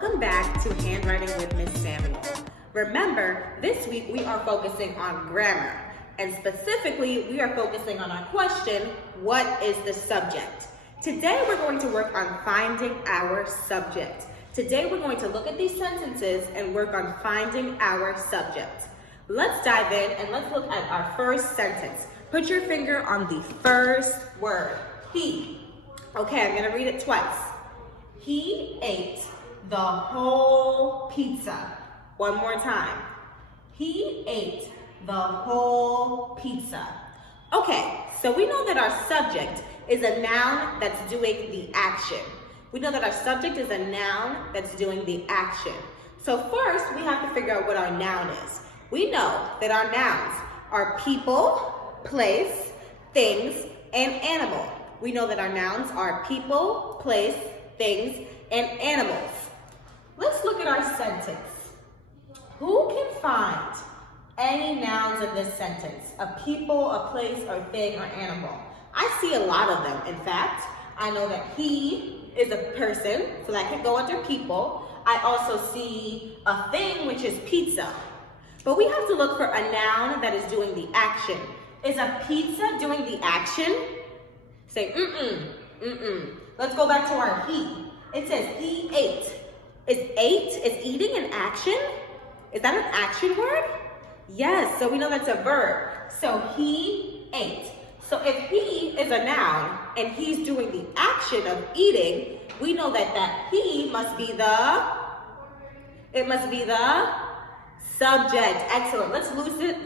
Welcome back to Handwriting with Miss Samuel. Remember, this week we are focusing on grammar, and specifically we are focusing on our question, what is the subject? Today we're going to work on finding our subject. Today we're going to look at these sentences and work on finding our subject. Let's dive in and let's look at our first sentence. Put your finger on the first word, he. Okay, I'm gonna read it twice. He ate the whole pizza. One more time. He ate the whole pizza. Okay, so we know that our subject is a noun that's doing the action. We know that our subject is a noun that's doing the action. So first, we have to figure out what our noun is. We know that our nouns are people, place, things, and animal. We know that our nouns are people, place, things, and animals. Let's look at our sentence. Who can find any nouns in this sentence? A people, a place, or thing, or animal? I see a lot of them. In fact, I know that he is a person, so that can go under people. I also see a thing, which is pizza. But we have to look for a noun that is doing the action. Is a pizza doing the action? Say, Let's go back to our he. It says he ate. Is eating an action? Is that an action word? Yes, so we know that's a verb. So he ate. So if he is a noun and he's doing the action of eating, we know that that he must be the subject. Excellent.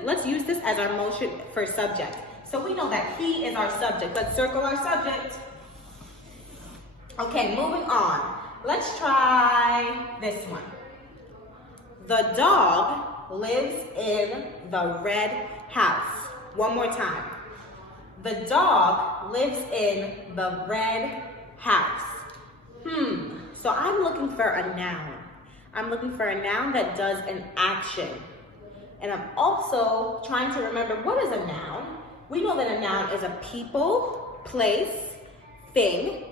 Let's use this as our motion for subject. So we know that he is our subject. Let's circle our subject. Okay, moving on. Let's try this one. The dog lives in the red house. One more time. The dog lives in the red house. So I'm looking for a noun. I'm looking for a noun that does an action. And I'm also trying to remember, what is a noun? We know that a noun is a people, place, thing,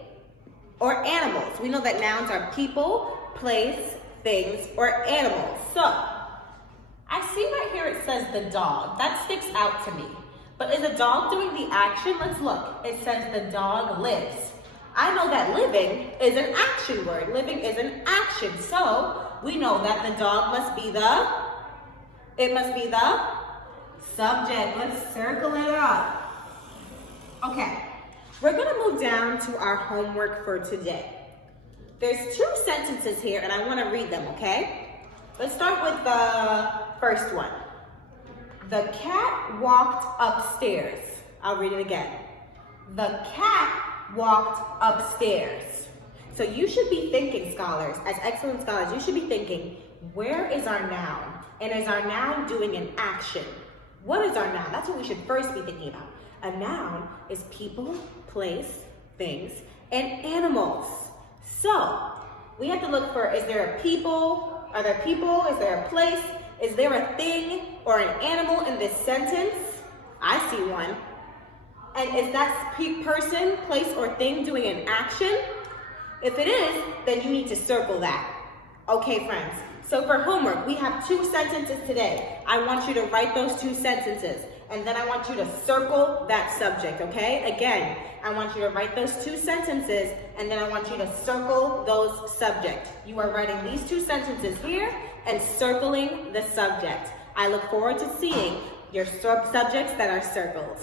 or animals. We know that nouns are people, place, things, or animals. So, I see right here it says the dog. That sticks out to me. But is a dog doing the action? Let's look. It says the dog lives. I know that living is an action word. Living is an action. So, we know that the dog must be the subject. Let's circle it up. Okay. We're going to move down to our homework for today. There's two sentences here, and I want to read them, okay? Let's start with the first one. The cat walked upstairs. I'll read it again. The cat walked upstairs. So you should be thinking, scholars, as excellent scholars, you should be thinking, where is our noun? And is our noun doing an action? What is our noun? That's what we should first be thinking about. A noun is people, place, things, and animals. So, we have to look for, is there a people? Are there people? Is there a place? Is there a thing or an animal in this sentence? I see one. And is that person, place, or thing doing an action? If it is, then you need to circle that. Okay, friends. So for homework, we have two sentences today. I want you to write those two sentences. And then I want you to circle that subject, okay? Again, I want you to write those two sentences, and then I want you to circle those subjects. You are writing these two sentences here and circling the subject. I look forward to seeing your subjects that are circled.